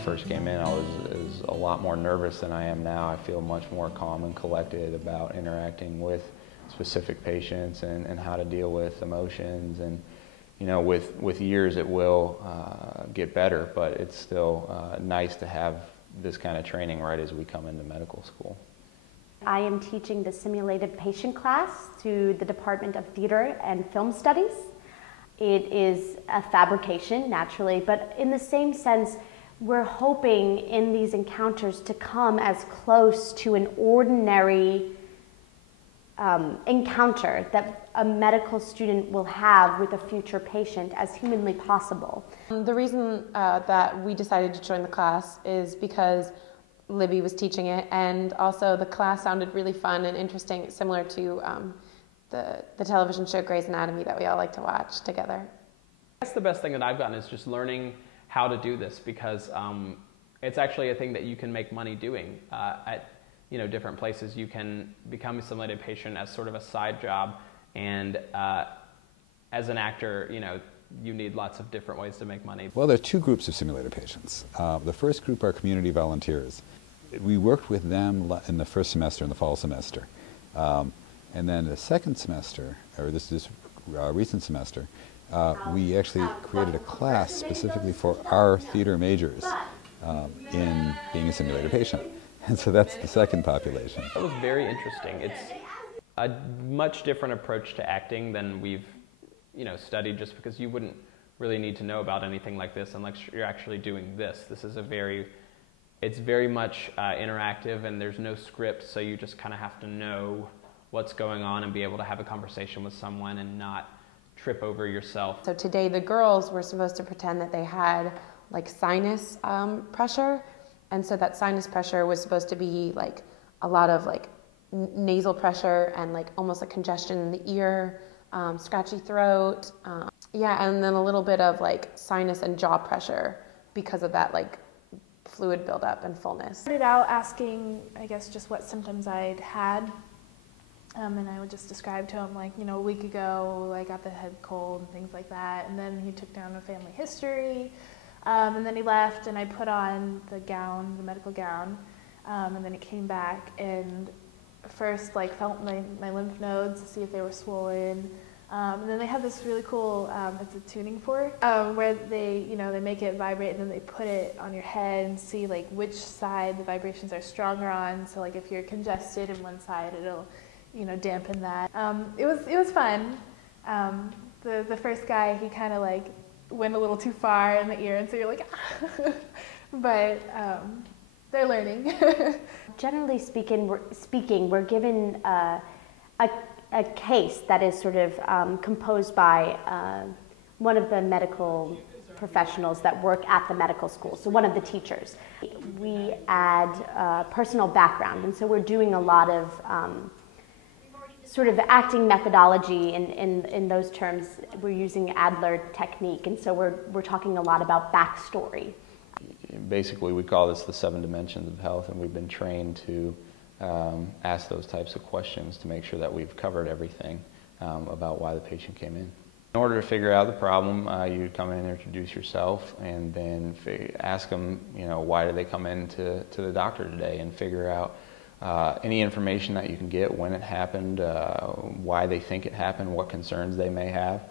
first came in, I was a lot more nervous than I am now. I feel much more calm and collected about interacting with specific patients and how to deal with emotions. And you know, with years it will get better, but it's still nice to have this kind of training right as we come into medical school. I am teaching the simulated patient class to the Department of Theater and Film Studies. It is a fabrication, naturally, but in the same sense, we're hoping in these encounters to come as close to an ordinary encounter that a medical student will have with a future patient as humanly possible. The reason that we decided to join the class is because Libby was teaching it, and also the class sounded really fun and interesting, similar to the television show Grey's Anatomy that we all like to watch together. That's the best thing that I've gotten, is just learning how to do this, because it's actually a thing that you can make money doing at different places. You can become a simulated patient as sort of a side job, and as an actor, you need lots of different ways to make money. Well, there are two groups of simulated patients. The first group are community volunteers. We worked with them in the first semester, in the fall semester. And then the second semester, or this recent semester, we actually created a class specifically for our theater majors in being a simulated patient. And so that's the second population. That was very interesting. It's a much different approach to acting than we've studied, just because you wouldn't really need to know about anything like this unless you're actually doing this. This is it's very much interactive, and there's no script, so you just kind of have to know what's going on and be able to have a conversation with someone and not trip over yourself. So today the girls were supposed to pretend that they had like sinus pressure, and so that sinus pressure was supposed to be like a lot of like nasal pressure and like almost like congestion in the ear, scratchy throat, yeah, and then a little bit of like sinus and jaw pressure because of that like fluid buildup and fullness. I started out asking, I guess, just what symptoms I'd had, and I would just describe to him, like, a week ago I got the head cold and things like that, and then he took down a family history, and then he left, and I put on the gown, the medical gown, and then he came back and first felt my lymph nodes to see if they were swollen. And then they have this really cool, it's a tuning fork, where they make it vibrate, and then they put it on your head and see which side the vibrations are stronger on. So if you're congested in one side, it'll, dampen that. It was fun. The first guy, he kind of went a little too far in the ear, and so you're like, ah. But they're learning. Generally speaking, we're given a case that is sort of composed by one of the medical professionals that work at the medical school, so one of the teachers. We add personal background, and so we're doing a lot of sort of acting methodology in those terms. We're using Adler technique, and so we're talking a lot about backstory. Basically, we call this the 7 dimensions of health, and we've been trained to ask those types of questions to make sure that we've covered everything about why the patient came in. In order to figure out the problem, you come in and introduce yourself, and then ask them, why did they come in to the doctor today, and figure out any information that you can get, when it happened, why they think it happened, what concerns they may have,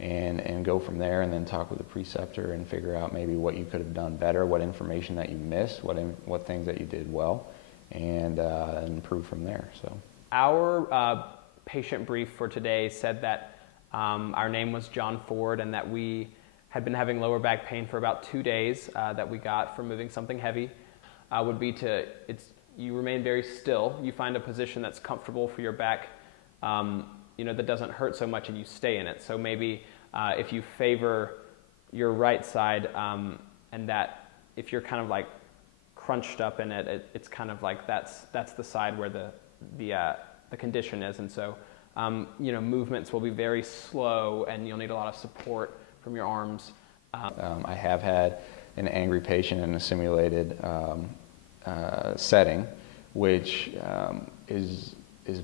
and go from there, and then talk with the preceptor and figure out maybe what you could have done better, what information that you missed, what things that you did well, and improve from there. So our patient brief for today said that our name was John Ford, and that we had been having lower back pain for about 2 days that we got from moving something heavy. Would be you remain very still. You find a position that's comfortable for your back, that doesn't hurt so much, and you stay in it. So maybe if you favor your right side, and that if you're kind of crunched up in it, it's kind of that's the side where the condition is, and so movements will be very slow, and you'll need a lot of support from your arms. I have had an angry patient in a simulated setting, which is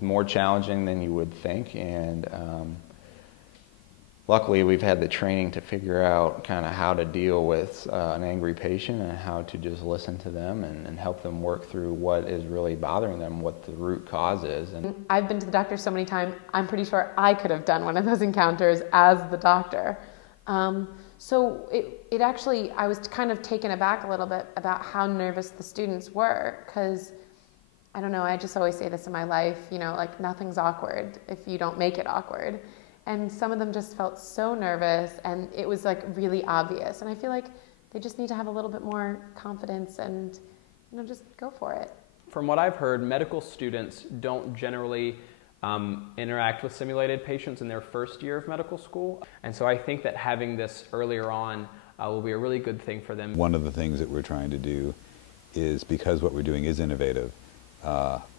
more challenging than you would think, and luckily, we've had the training to figure out kind of how to deal with an angry patient and how to just listen to them and help them work through what is really bothering them, what the root cause is. And I've been to the doctor so many times, I'm pretty sure I could have done one of those encounters as the doctor. So it actually, I was kind of taken aback a little bit about how nervous the students were, because I don't know, I just always say this in my life, you know, like nothing's awkward if you don't make it awkward. And some of them just felt so nervous, and it was like really obvious. And I feel like they just need to have a little bit more confidence and, you know, just go for it. From what I've heard, medical students don't generally interact with simulated patients in their first year of medical school. And so I think that having this earlier on will be a really good thing for them. One of the things that we're trying to do is, because what we're doing is innovative,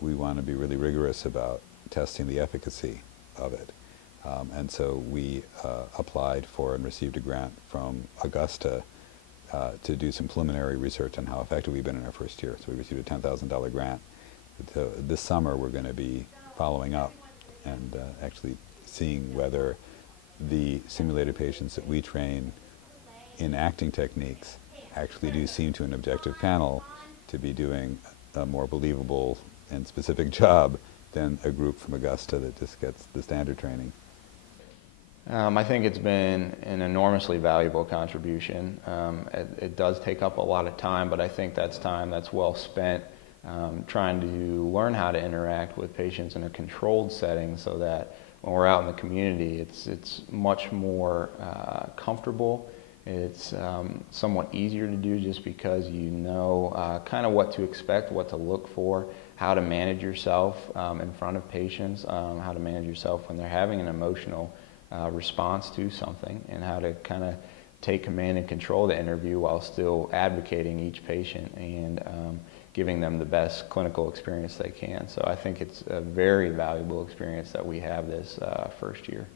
we want to be really rigorous about testing the efficacy of it. And so we applied for and received a grant from Augusta to do some preliminary research on how effective we've been in our first year. So we received a $10,000 grant. So this summer we're going to be following up and actually seeing whether the simulated patients that we train in acting techniques actually do seem to an objective panel to be doing a more believable and specific job than a group from Augusta that just gets the standard training. I think it's been an enormously valuable contribution. It does take up a lot of time, but I think that's time that's well spent trying to learn how to interact with patients in a controlled setting, so that when we're out in the community, it's much more comfortable. It's somewhat easier to do just because you know kind of what to expect, what to look for, how to manage yourself in front of patients, how to manage yourself when they're having an emotional response to something, and how to kind of take command and control the interview while still advocating each patient and giving them the best clinical experience they can. So I think it's a very valuable experience that we have this first year.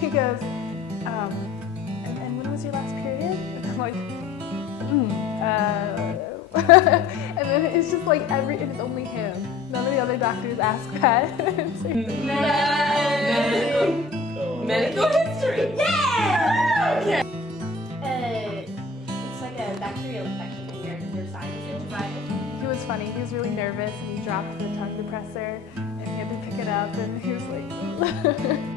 He goes, and when was your last period? And I'm like, and then it's just like and it's only him. None of the other doctors ask that. Medical history. Yeah! Okay. It's like a bacterial infection in your sinus. He was funny. He was really nervous, and he dropped the tongue depressor, and he had to pick it up, and he was like.